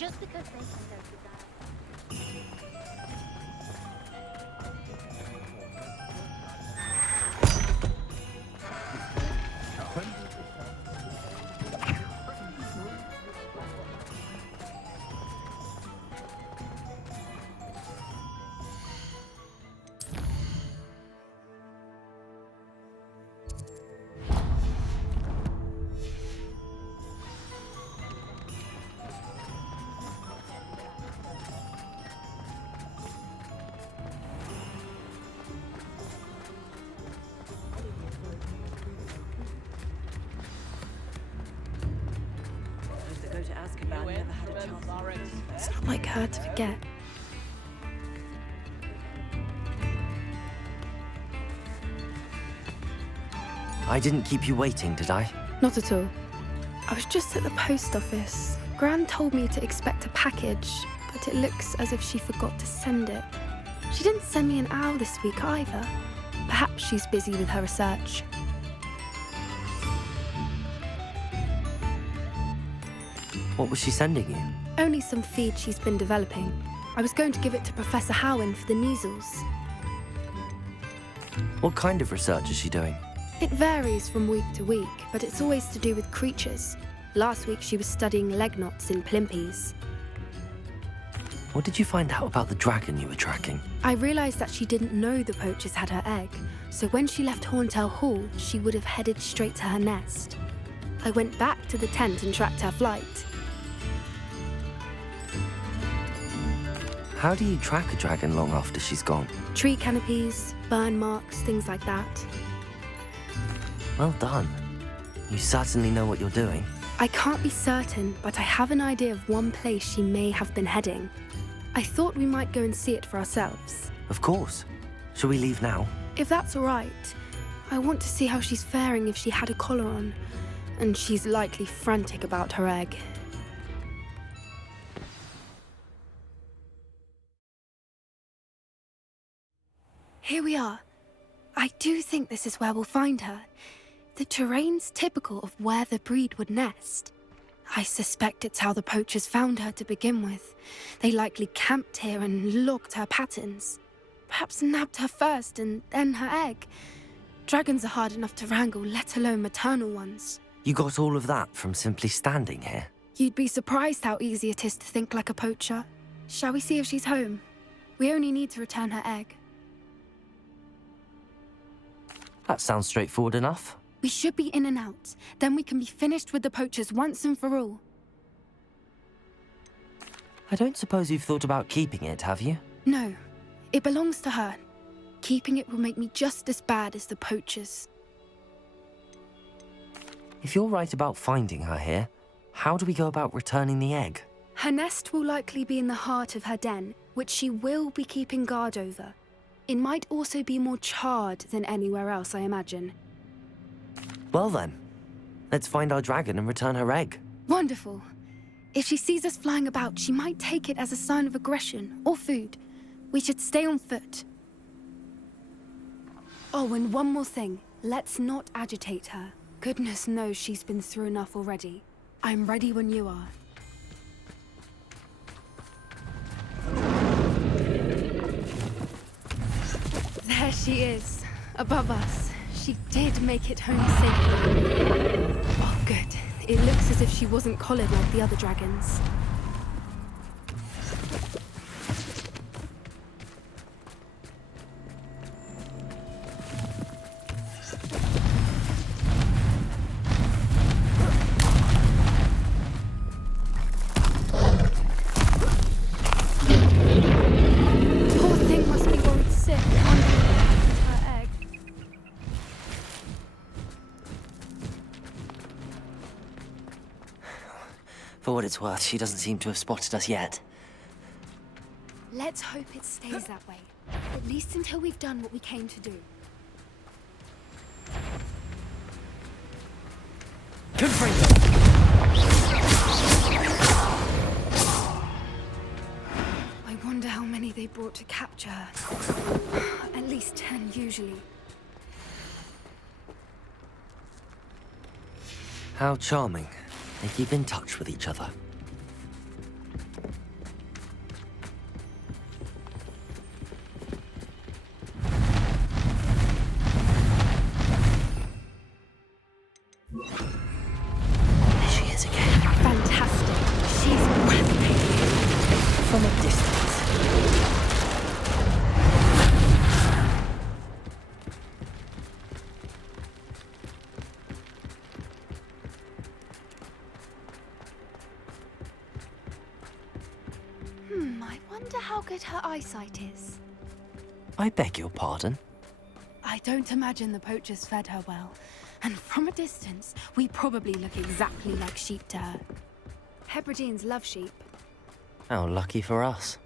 Just because they can go to that. It's not like her to forget. I didn't keep you waiting, did I? Not at all. I was just at the post office. Gran told me to expect a package, but it looks as if she forgot to send it. She didn't send me an owl this week either. Perhaps she's busy with her research. What was she sending you? Only some feed she's been developing. I was going to give it to Professor Howen for the measles. What kind of research is she doing? It varies from week to week, but it's always to do with creatures. Last week she was studying leg knots in plimpies. What did you find out about the dragon you were tracking? I realised that she didn't know the poachers had her egg, so when she left Horntail Hall, she would have headed straight to her nest. I went back to the tent and tracked her flight. How do you track a dragon long after she's gone? Tree canopies, burn marks, things like that. Well done. You certainly know what you're doing. I can't be certain, but I have an idea of one place she may have been heading. I thought we might go and see it for ourselves. Of course. Shall we leave now? If that's all right. I want to see how she's faring if she had a collar on. And she's likely frantic about her egg. Here we are. I do think this is where we'll find her. The terrain's typical of where the breed would nest. I suspect it's how the poachers found her to begin with. They likely camped here and logged her patterns. Perhaps nabbed her first and then her egg. Dragons are hard enough to wrangle, let alone maternal ones. You got all of that from simply standing here? You'd be surprised how easy it is to think like a poacher. Shall we see if she's home? We only need to return her egg. That sounds straightforward enough. We should be in and out. Then we can be finished with the poachers once and for all. I don't suppose you've thought about keeping it, have you? No. It belongs to her. Keeping it will make me just as bad as the poachers. If you're right about finding her here, how do we go about returning the egg? Her nest will likely be in the heart of her den, which she will be keeping guard over. It might also be more charred than anywhere else, I imagine. Well then, let's find our dragon and return her egg. Wonderful. If she sees us flying about, she might take it as a sign of aggression or food. We should stay on foot. Oh, and one more thing. Let's not agitate her. Goodness knows she's been through enough already. I'm ready when you are. There she is, above us. She did make it home safely. Oh, good. It looks as if she wasn't collared like the other dragons. Poor thing must be worried sick, wondering what happened to her egg. For what it's worth, she doesn't seem to have spotted us yet. Let's hope it stays that way. At least until we've done what we came to do. I wonder how many they brought to capture her. At least 10 usually. How charming. They keep in touch with each other. is again. Fantastic. She's breathtaking. From a distance. I wonder how good her eyesight is. I beg your pardon? I don't imagine the poachers fed her well. And from a distance, we probably look exactly like sheep to her. Hebrideans love sheep. How lucky for us.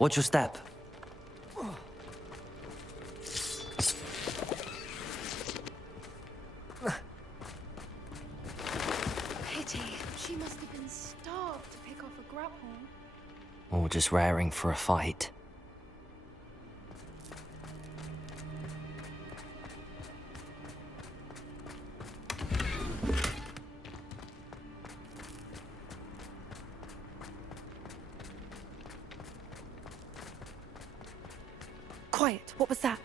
Watch your step. Pity. She must have been starved to pick off a grapple. Or just raring for a fight. Quiet. What was that?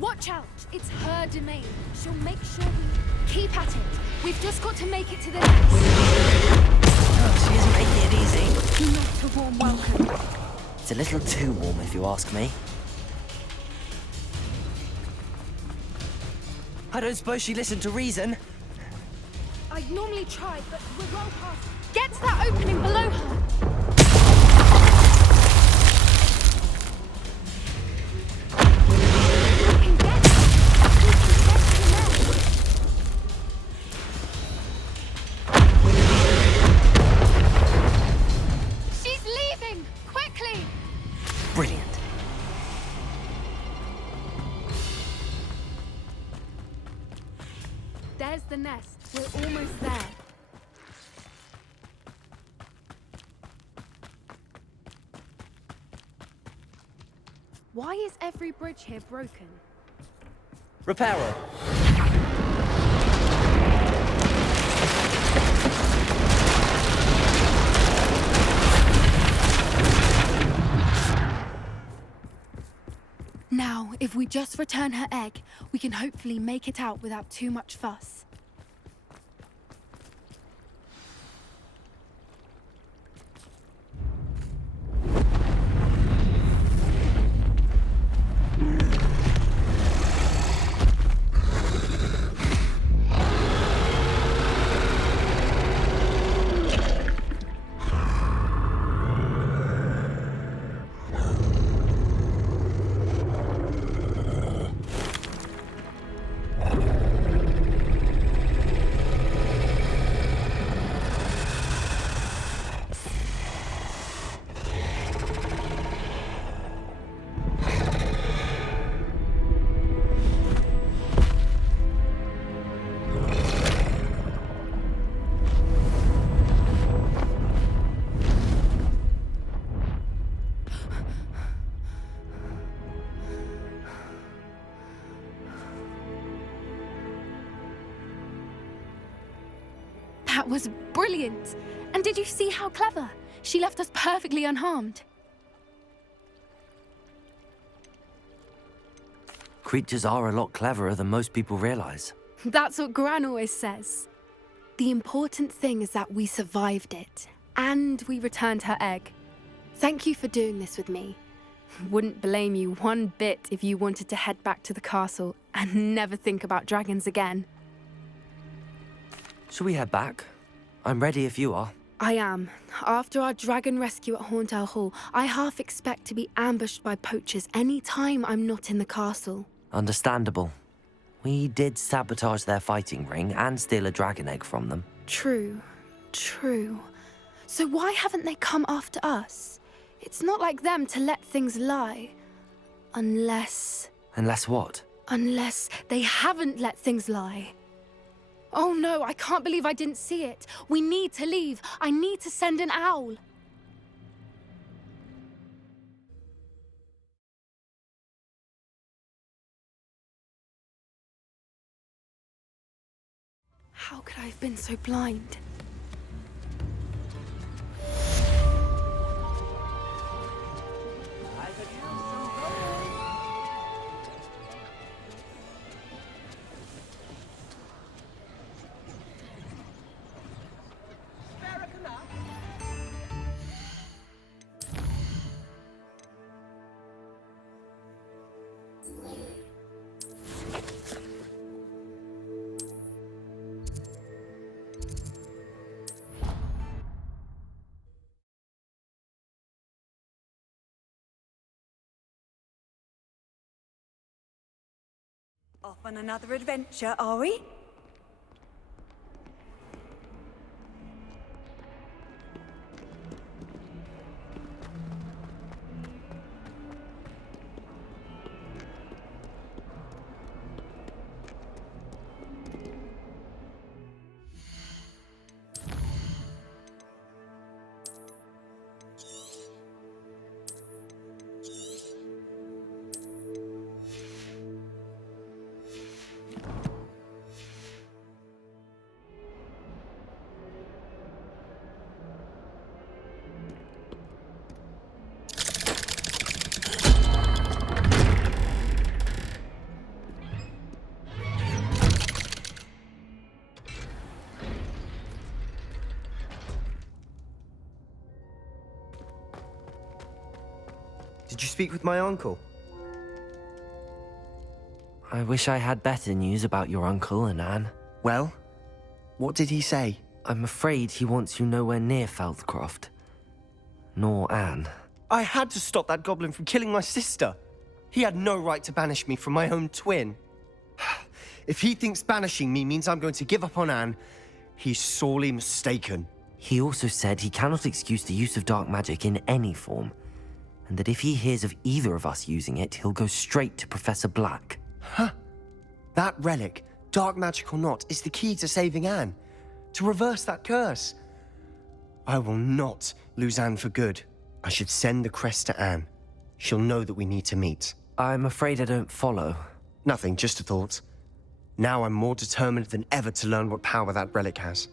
Watch out! It's her domain. She'll make sure we keep at it. We've just got to make it to the nest. Oh, she isn't making it easy. Not a warm welcome. It's a little too warm, if you ask me. I don't suppose she listened to reason. I'd normally try, but we're well past. Get to that opening below her. We can get to the nest. She's leaving! Quickly! Brilliant. There's the nest. We're almost there. Why is every bridge here broken? Repairer. Now, if we just return her egg, we can hopefully make it out without too much fuss. That was brilliant! And did you see how clever? She left us perfectly unharmed. Creatures are a lot cleverer than most people realize. That's what Gran always says. The important thing is that we survived it, and we returned her egg. Thank you for doing this with me. Wouldn't blame you one bit if you wanted to head back to the castle and never think about dragons again. Shall we head back? I'm ready if you are. I am. After our dragon rescue at Hauntow Hall, I half expect to be ambushed by poachers any time I'm not in the castle. Understandable. We did sabotage their fighting ring and steal a dragon egg from them. True. So why haven't they come after us? It's not like them to let things lie. Unless What? Unless they haven't let things lie. Oh no, I can't believe I didn't see it. We need to leave. I need to send an owl. How could I have been so blind? Off on another adventure, are we? Did you speak with my uncle? I wish I had better news about your uncle and Anne. Well, what did he say? I'm afraid he wants you nowhere near Feldcroft. Nor Anne. I had to stop that goblin from killing my sister. He had no right to banish me from my own twin. If he thinks banishing me means I'm going to give up on Anne, he's sorely mistaken. He also said he cannot excuse the use of dark magic in any form, and that if he hears of either of us using it, he'll go straight to Professor Black. Huh? That relic, dark magic or not, is the key to saving Anne. To reverse that curse. I will not lose Anne for good. I should send the crest to Anne. She'll know that we need to meet. I'm afraid I don't follow. Nothing, just a thought. Now I'm more determined than ever to learn what power that relic has.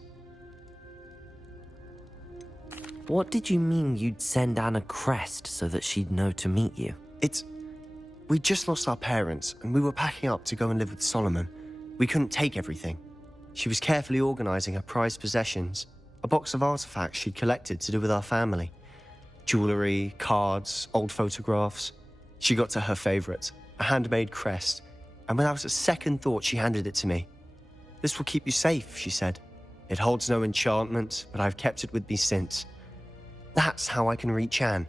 What did you mean you'd send Anne a crest so that she'd know to meet you? We just lost our parents, and we were packing up to go and live with Solomon. We couldn't take everything. She was carefully organizing her prized possessions, a box of artifacts she'd collected to do with our family. Jewelry, cards, old photographs. She got to her favorite, a handmade crest, and without a second thought, she handed it to me. "This will keep you safe," she said. "It holds no enchantment, but I've kept it with me since. That's how I can reach Anne.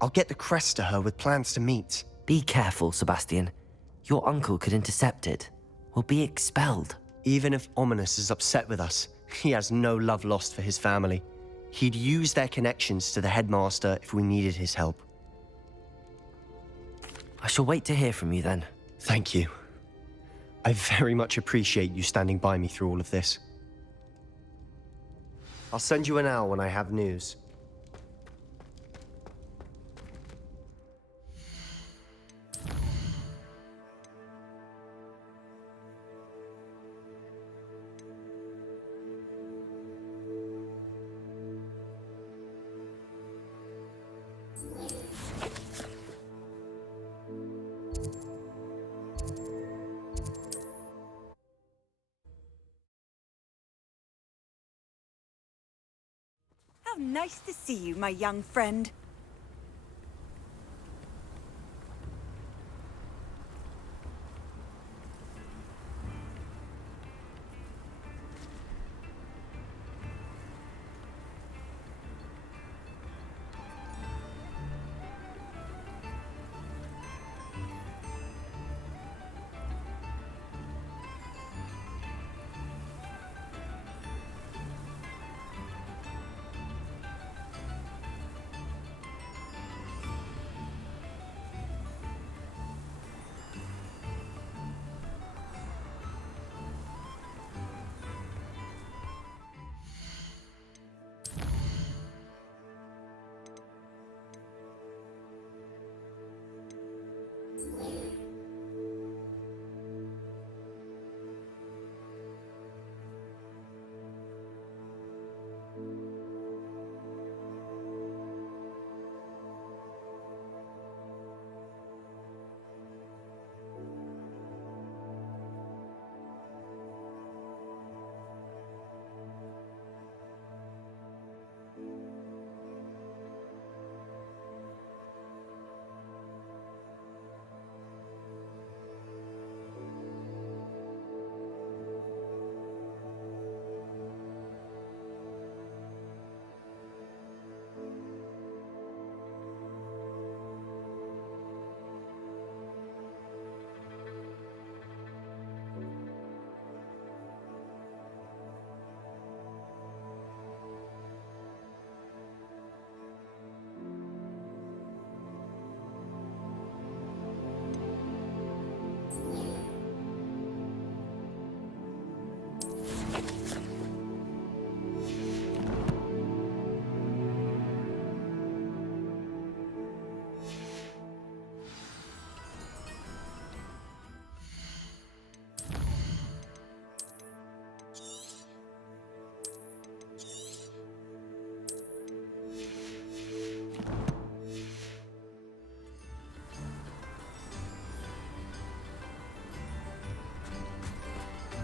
I'll get the crest to her with plans to meet." Be careful, Sebastian. Your uncle could intercept it. We'll be expelled. Even if Ominous is upset with us, he has no love lost for his family. He'd use their connections to the headmaster if we needed his help. I shall wait to hear from you then. Thank you. I very much appreciate you standing by me through all of this. I'll send you an owl when I have news. How nice to see you, my young friend.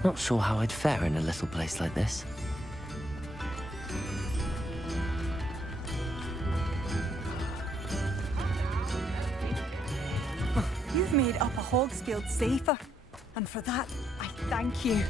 Not sure how I'd fare in a little place like this. You've made Upper Hogsfield safer, and for that, I thank you.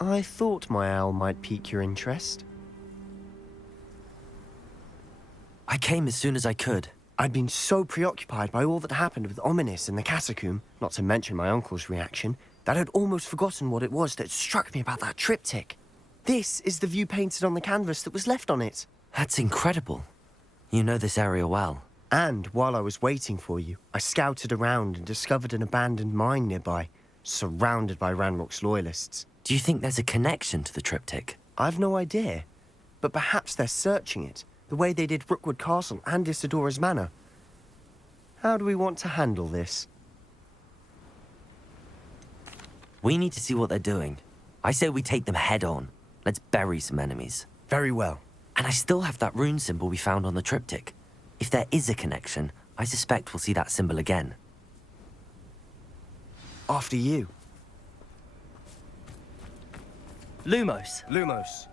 I thought my owl might pique your interest. I came as soon as I could. I'd been so preoccupied by all that happened with Ominis and the catacomb, not to mention my uncle's reaction, that I'd almost forgotten what it was that struck me about that triptych. This is the view painted on the canvas that was left on it. That's incredible. You know this area well. And while I was waiting for you, I scouted around and discovered an abandoned mine nearby, surrounded by Ranrock's loyalists. Do you think there's a connection to the triptych? I've no idea, but perhaps they're searching it, the way they did Rookwood Castle and Isidora's Manor. How do we want to handle this? We need to see what they're doing. I say we take them head on. Let's bury some enemies. Very well. And I still have that rune symbol we found on the triptych. If there is a connection, I suspect we'll see that symbol again. After you. Lumos. Lumos.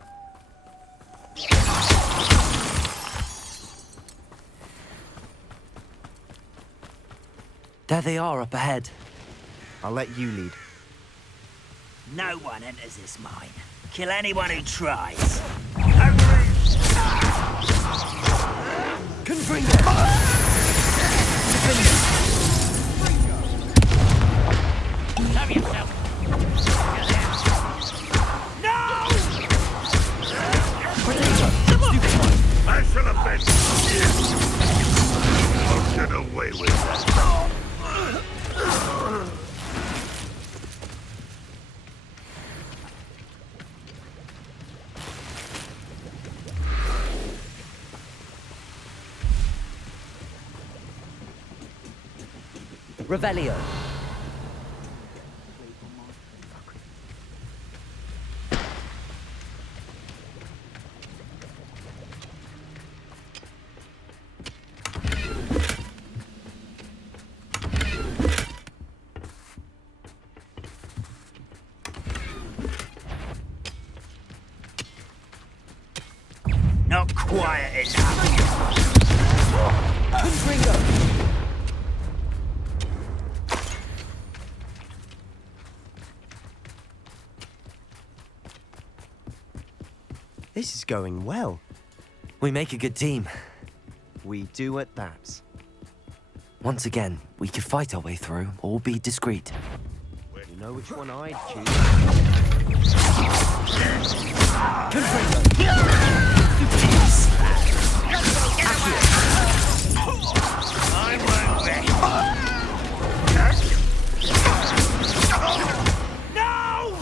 There they are up ahead. I'll let you lead. No one enters this mine. Kill anyone who tries. Have yourself. No! I should have been. I'll get away with that. Revelio. Not quiet enough. This is going well. We make a good team. We do at that. Once again, we could fight our way through or be discreet. You know which one I'd choose. I won't rest. No!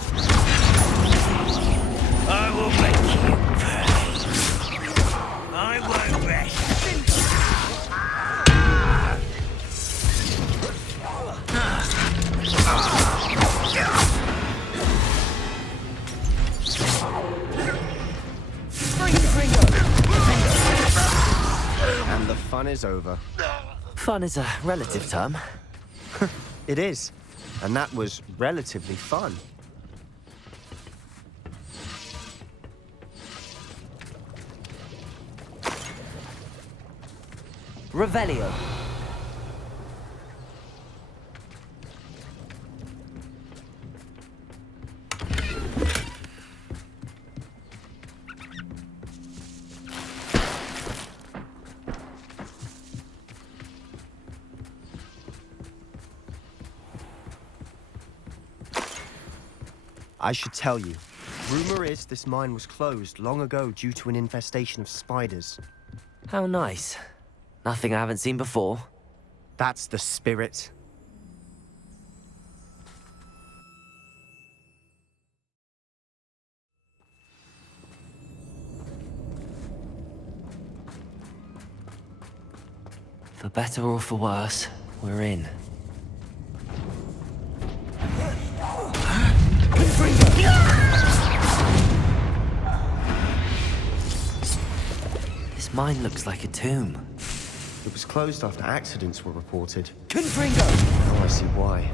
I will make you pay. I won't rest. And the fun is over. Fun is a relative term. It is. And that was relatively fun. Revelio. I should tell you. Rumor is this mine was closed long ago due to an infestation of spiders. How nice. Nothing I haven't seen before. That's the spirit. better or for worse, we're in. This mine looks like a tomb. It was closed after accidents were reported. Confringo! Now I see why.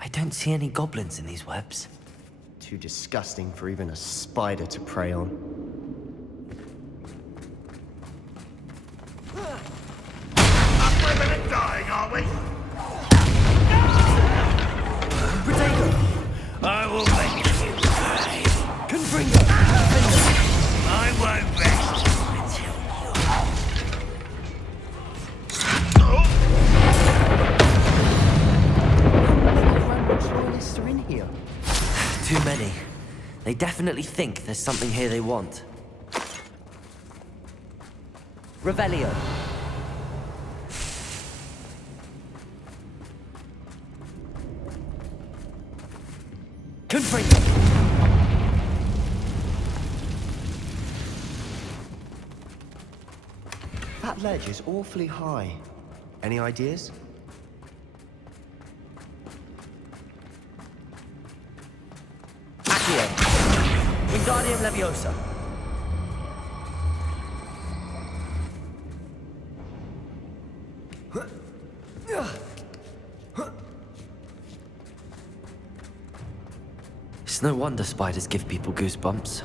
I don't see any goblins in these webs. Too disgusting for even a spider to prey on. Up women and dying, are we? Protego! I will make you pay. Confringo! I won't rest until Rogues loyalists are in here. Too many. They definitely think there's something here they want. Revelio. Confringo! That ledge is awfully high. Any ideas? Accio. Wingardium Leviosa. It's no wonder spiders give people goosebumps.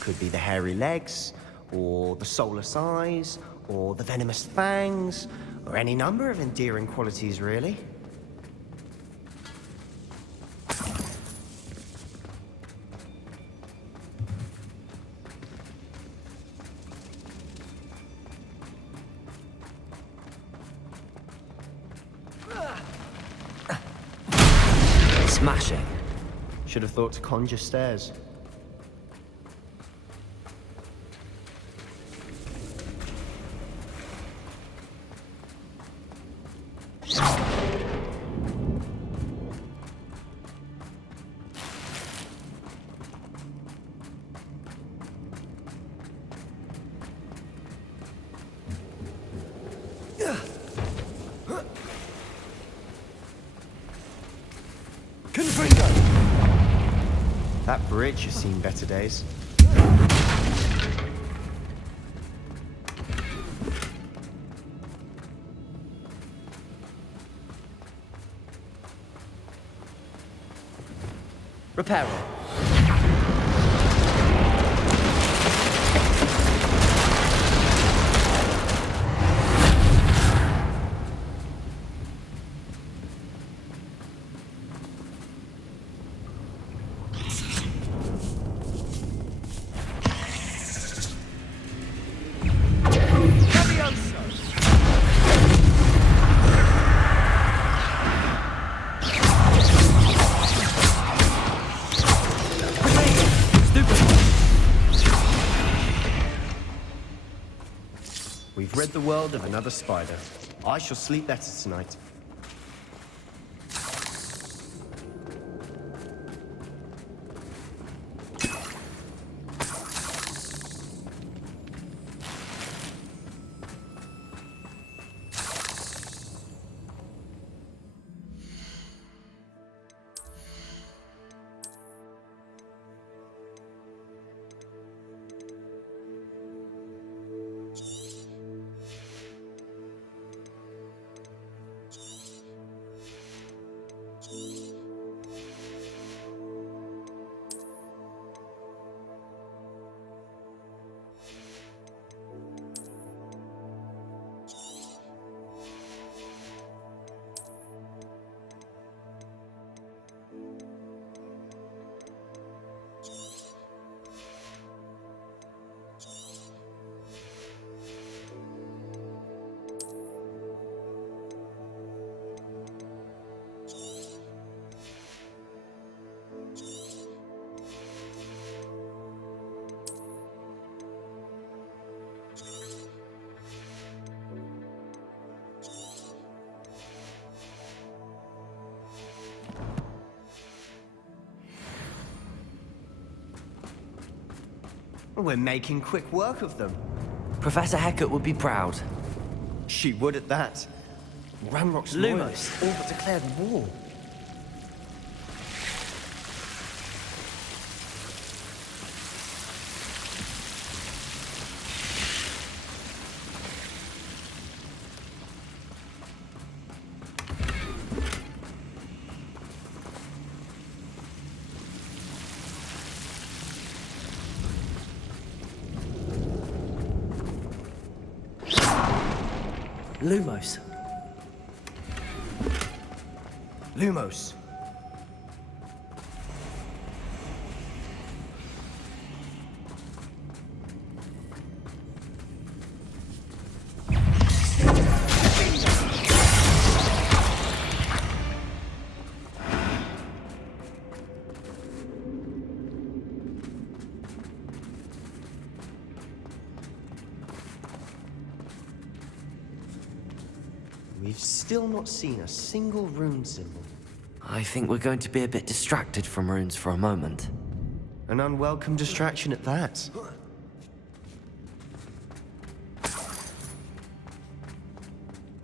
Could be the hairy legs, or the soulless eyes, or the venomous fangs, or any number of endearing qualities, really. Smashing. Should have thought to conjure stairs. Confringo! That bridge has seen better days. Reparo. We've rid the world of another spider. I shall sleep better tonight. We're making quick work of them. Professor Hecat would be proud. She would at that. Ranrock's Lumos. loyalists all but declared war. Lumos. Lumos. We've still not seen a single rune symbol. I think we're going to be a bit distracted from runes for a moment. An unwelcome distraction at that.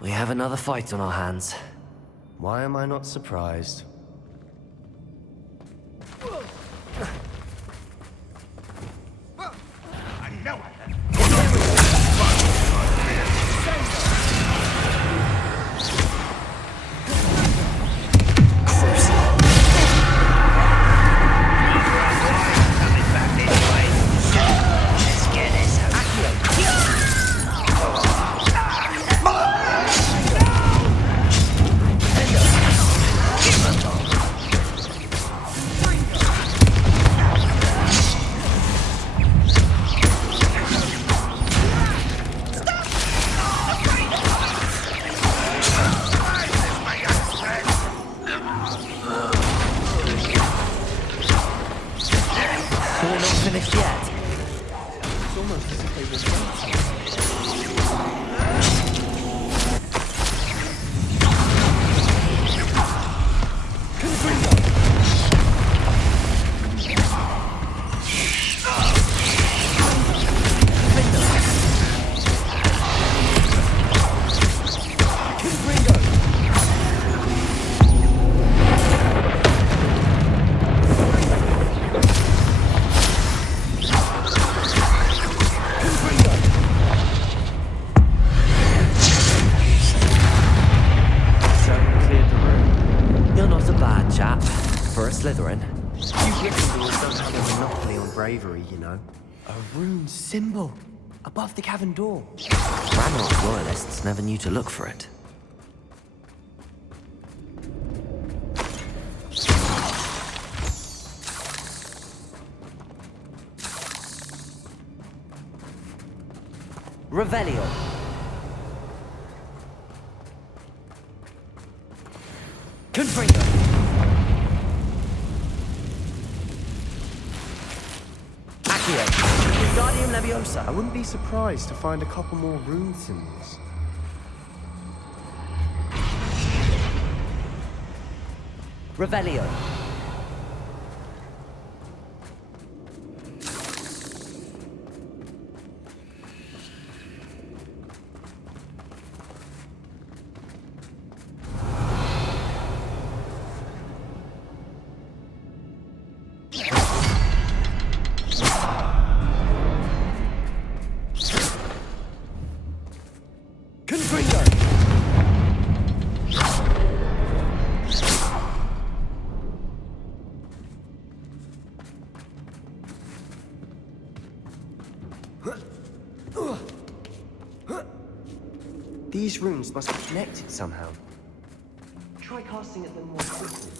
We have another fight on our hands. Why am I not surprised? I know it. Coming back this way. Let's get this over. We're not finished yet. You're not a bad chap for a Slytherin. You Gryffindors don't have a monopoly on bravery, you know. A rune symbol above the cavern door. Ranrock's loyalists never knew to look for it. Revelio. Confringo. Accio. Wingardium Leviosa. I wouldn't be surprised to find a couple more rune symbols. Revelio. Confringo. These runes must be connected somehow. Try casting at them more quickly.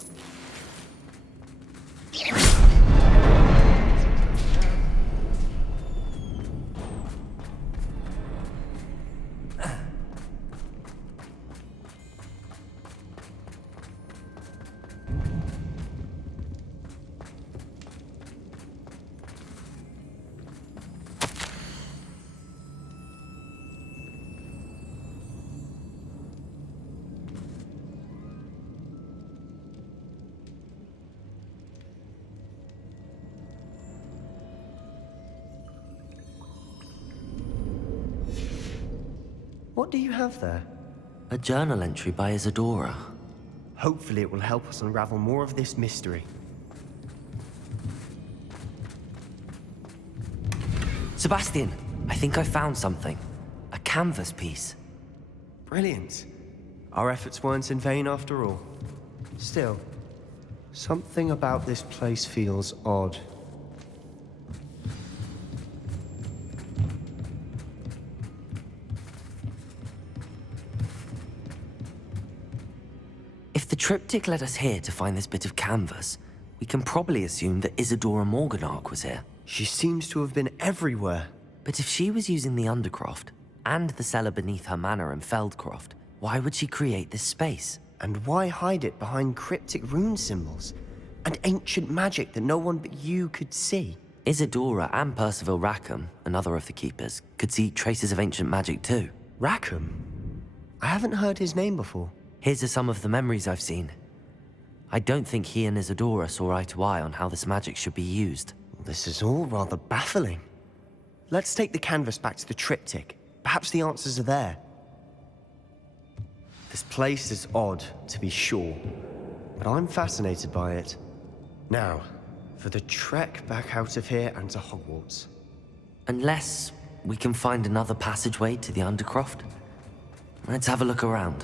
What do you have there? A journal entry by Isadora. Hopefully it will help us unravel more of this mystery. Sebastian, I think I found something. A canvas piece. Brilliant. Our efforts weren't in vain after all. Still, something about this place feels odd. If the triptych led us here to find this bit of canvas, we can probably assume that Isadora Morganach was here. She seems to have been everywhere. But if she was using the Undercroft, and the cellar beneath her manor in Feldcroft, why would she create this space? And why hide it behind cryptic rune symbols? And ancient magic that no one but you could see? Isadora and Percival Rackham, another of the Keepers, could see traces of ancient magic too. Rackham? I haven't heard his name before. Here's some of the memories I've seen. I don't think he and Isadora saw eye to eye on how this magic should be used. This is all rather baffling. Let's take the canvas back to the triptych. Perhaps the answers are there. This place is odd, to be sure, but I'm fascinated by it. Now, for the trek back out of here and to Hogwarts. Unless we can find another passageway to the Undercroft. Let's have a look around.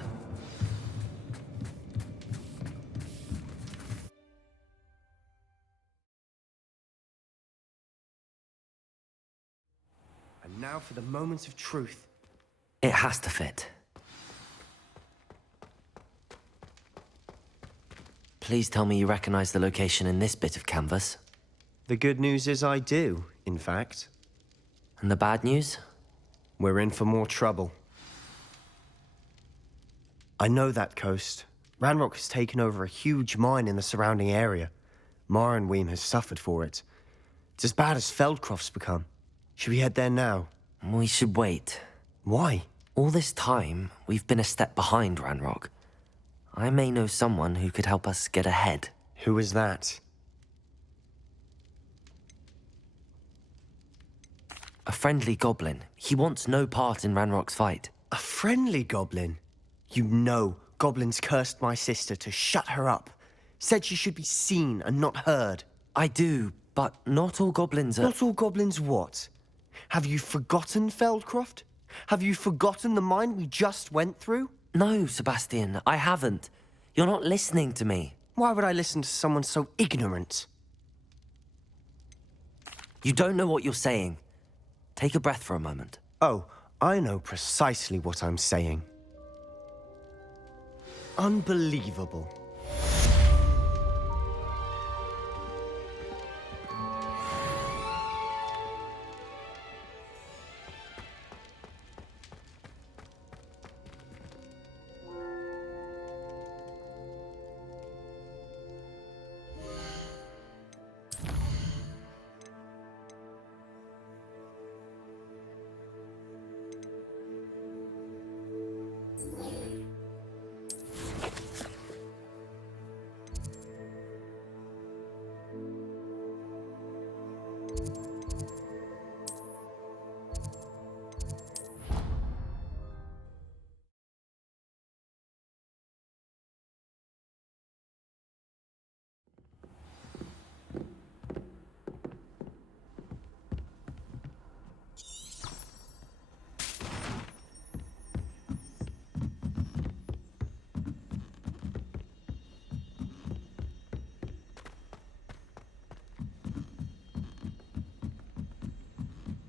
And now for the moment of truth. It has to fit. Please tell me you recognize the location in this bit of canvas. The good news is I do, in fact. And the bad news? We're in for more trouble. I know that coast. Ranrock has taken over a huge mine in the surrounding area. Marrenweem has suffered for it. It's as bad as Feldcroft's become. Should we head there now? We should wait. Why? All this time, we've been a step behind Ranrock. I may know someone who could help us get ahead. Who is that? A friendly goblin. He wants no part in Ranrock's fight. A friendly goblin? You know, goblins cursed my sister to shut her up. Said she should be seen and not heard. I do, but not all goblins are... Not all goblins what? Have you forgotten Feldcroft? Have you forgotten the mine we just went through? No, Sebastian, I haven't. You're not listening to me. Why would I listen to someone so ignorant? You don't know what you're saying. Take a breath for a moment. Oh, I know precisely what I'm saying. Unbelievable.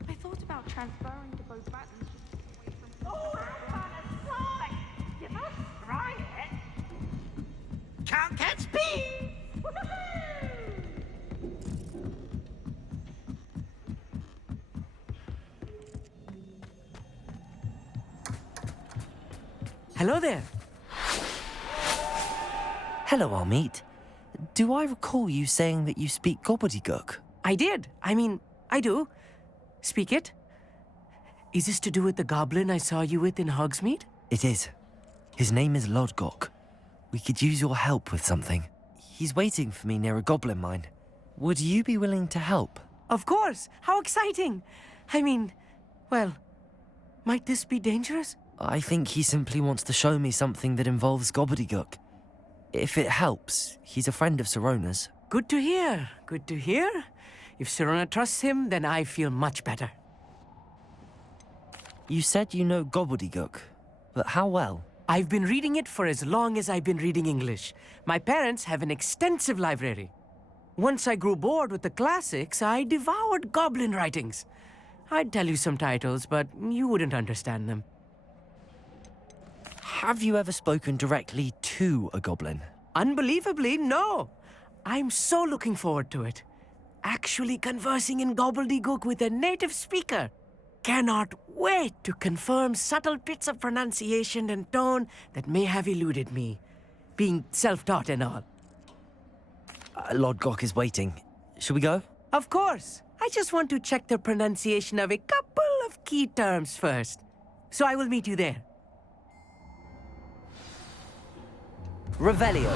I thought about transferring to both buttons just to get away from... Oh, I'm You must try it! Can't catch bees! Hello there. Hello, Amit. Do I recall you saying that you speak gobbledygook? I did. I do. Speak it. Is this to do with the goblin I saw you with in Hogsmeade? It is. His name is Lodgok. We could use your help with something. He's waiting for me near a goblin mine. Would you be willing to help? Of course. How exciting. Well, might this be dangerous? I think he simply wants to show me something that involves gobbledygook. If it helps, he's a friend of Sirona's. Good to hear. Good to hear. If Sirona trusts him, then I feel much better. You said you know gobbledygook, but how well? I've been reading it for as long as I've been reading English. My parents have an extensive library. Once I grew bored with the classics, I devoured goblin writings. I'd tell you some titles, but you wouldn't understand them. Have you ever spoken directly to a goblin? Unbelievably, no. I'm so looking forward to it. Actually conversing in gobbledygook with a native speaker. Cannot wait to confirm subtle bits of pronunciation and tone that may have eluded me, being self-taught and all. Lord Gok is waiting. Shall we go? Of course. I just want to check the pronunciation of a couple of key terms first. So I will meet you there. Revelio.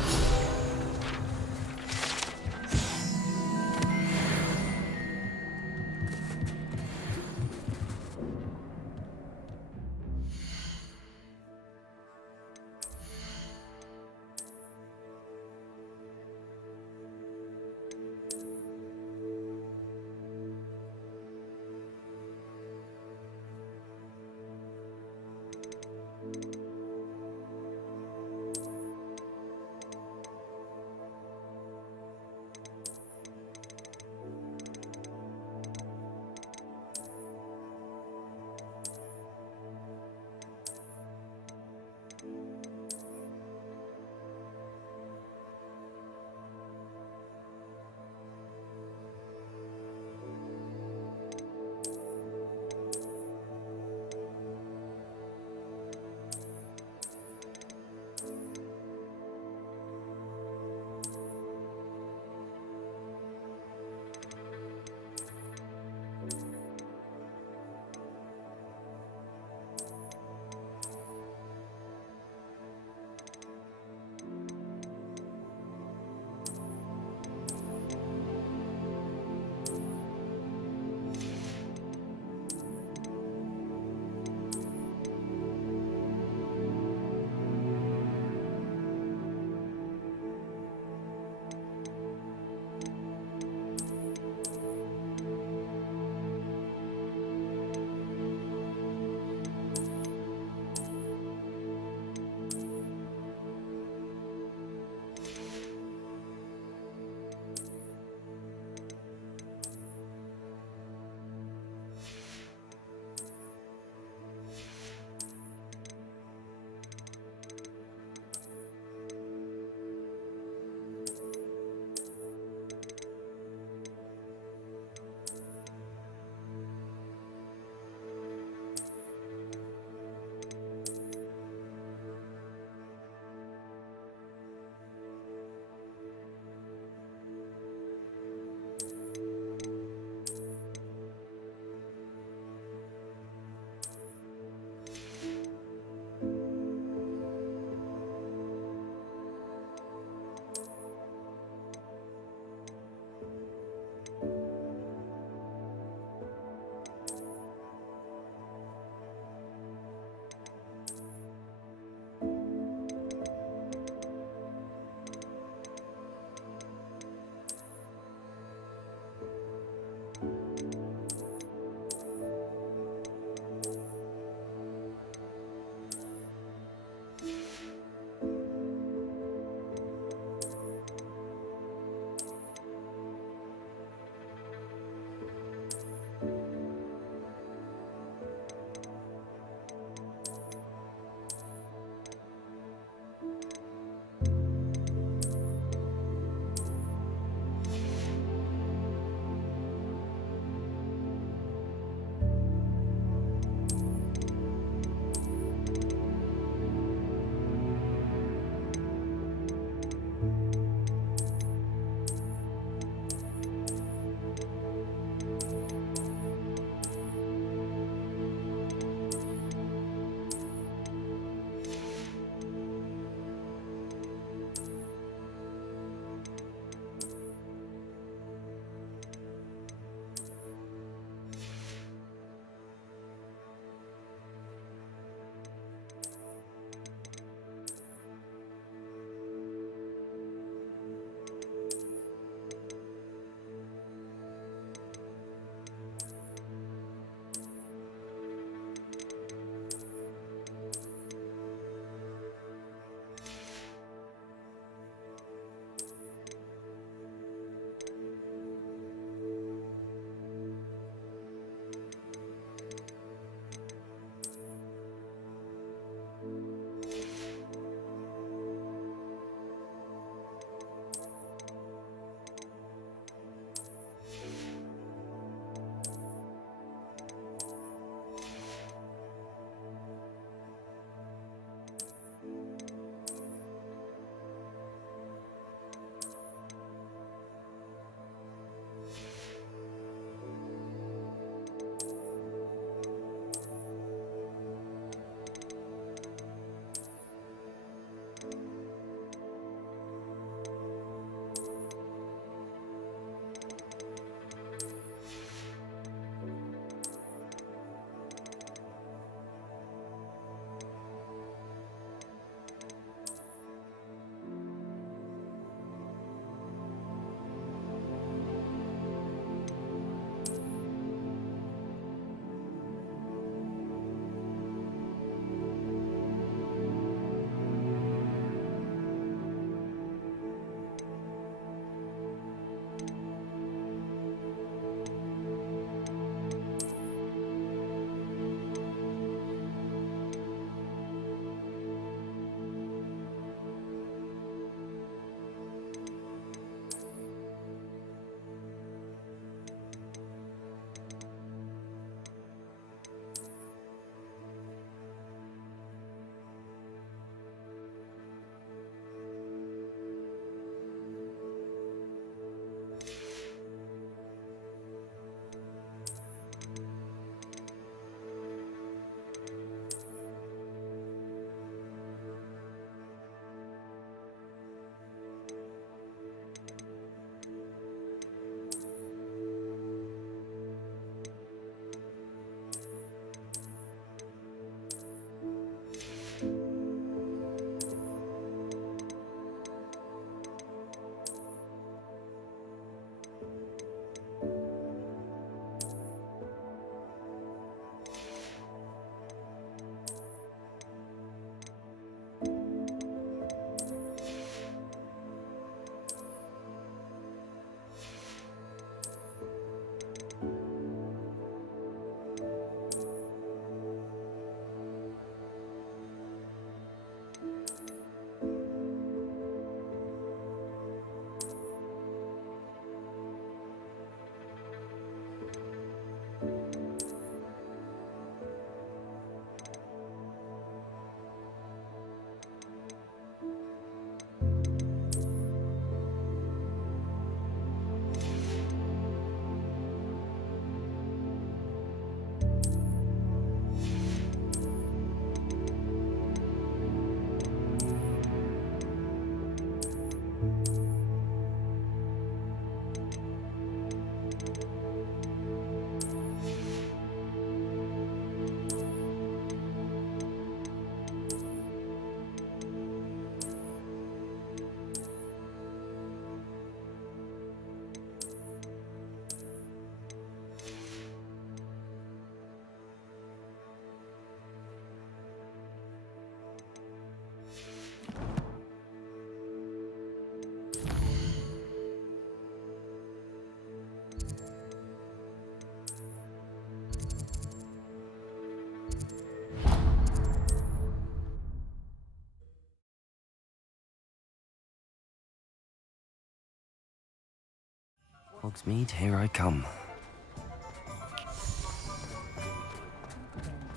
Hogsmeade, here I come.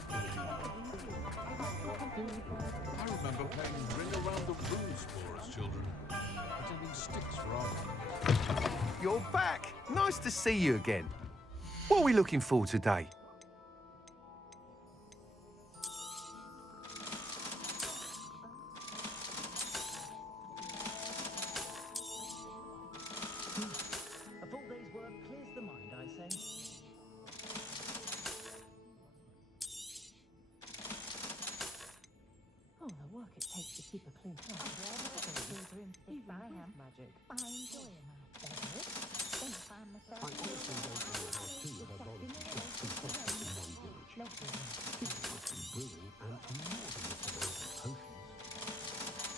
I remember playing Ring Around the Roost for us children. Pretending sticks rather. You're back! Nice to see you again. What are we looking for today? A full day's work clears the mind, I say. Oh, the work it takes to keep a clean house. If I am magic, I enjoy my favorite. Then I find myself not saying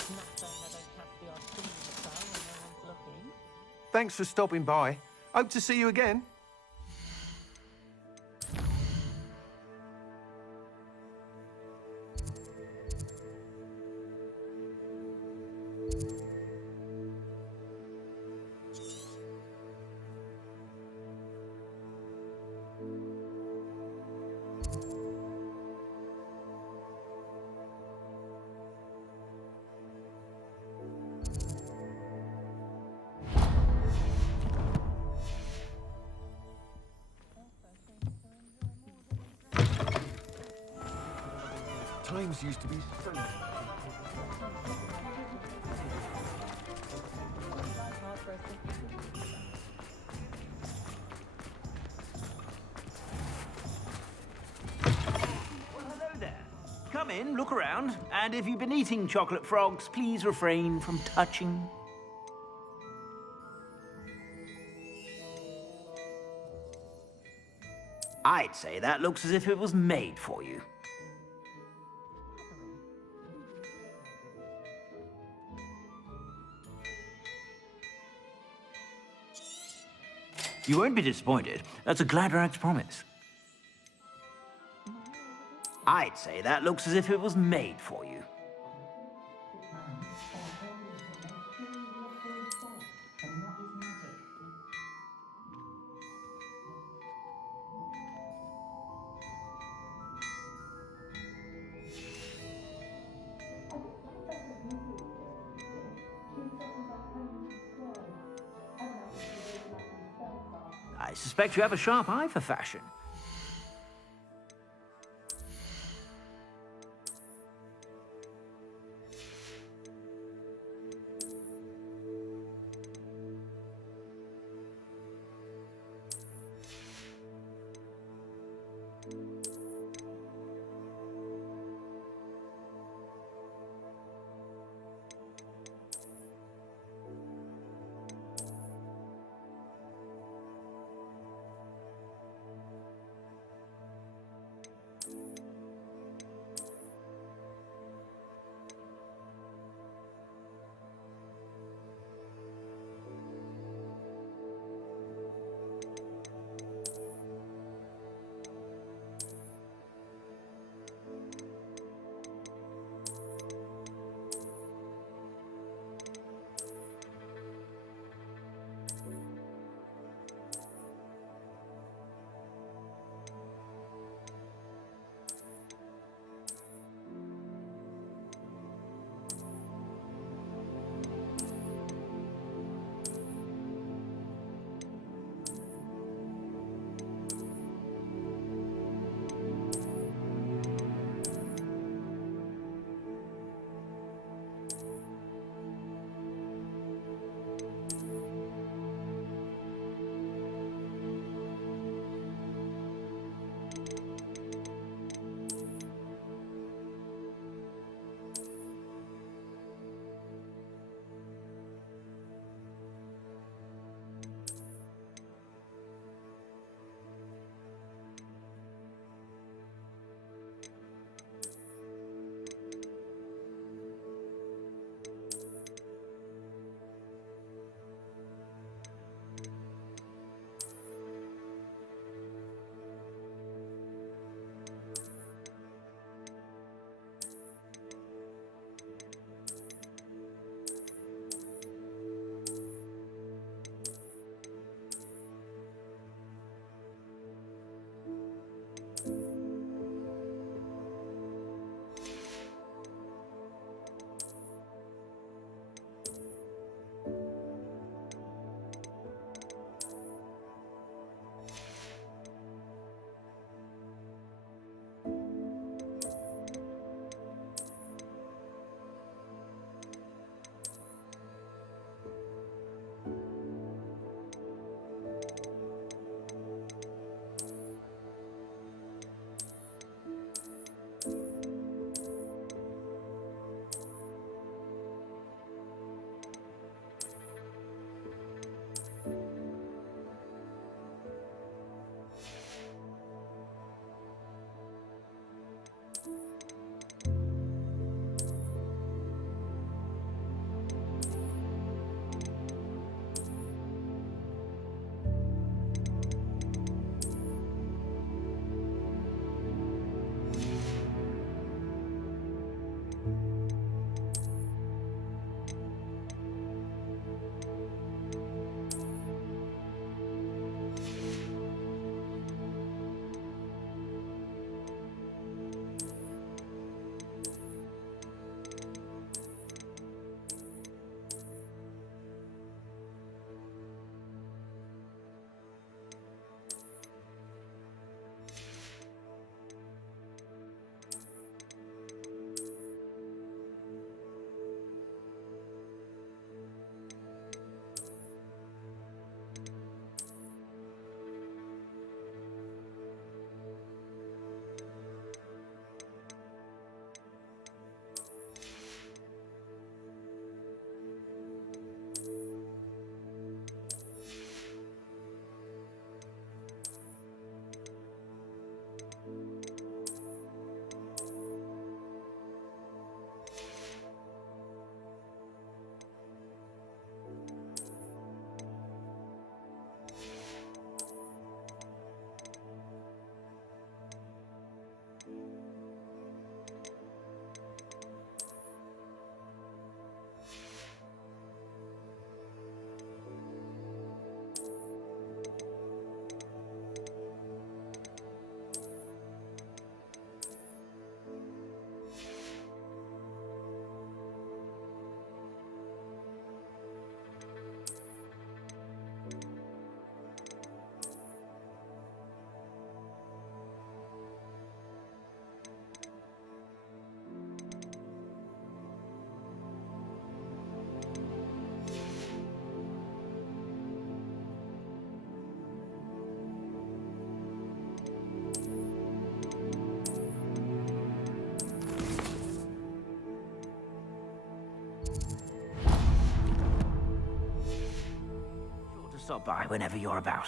I don't have the odd cleaning style when no one's looking. Thanks for stopping by. Hope to see you again. Times used to be so... Hello there. Come in, look around, and if you've been eating chocolate frogs, please refrain from touching. I'd say that looks as if it was made for you. You won't be disappointed. That's a Gladrag's promise. I'd say that looks as if it was made for you. I suspect you have a sharp eye for fashion. stop by whenever you're about.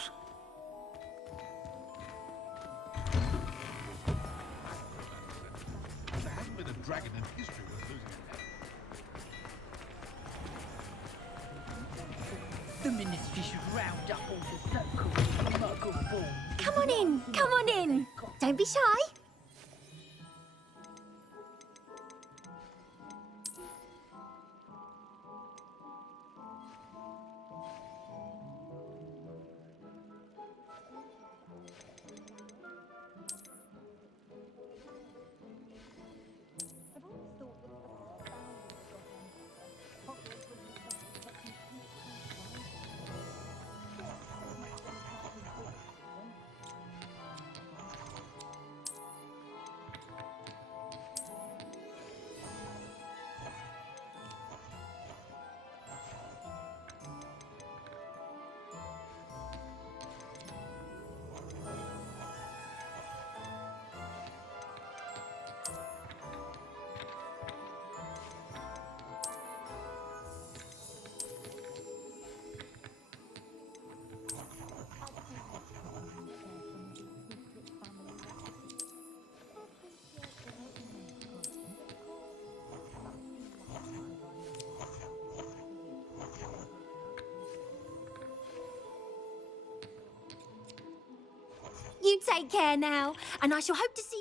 There hasn't been a dragon in history worth losing a head. The ministry should round up all the so-called muggle-born. Come on in, come on in. Don't be shy. You take care now, and I shall hope to see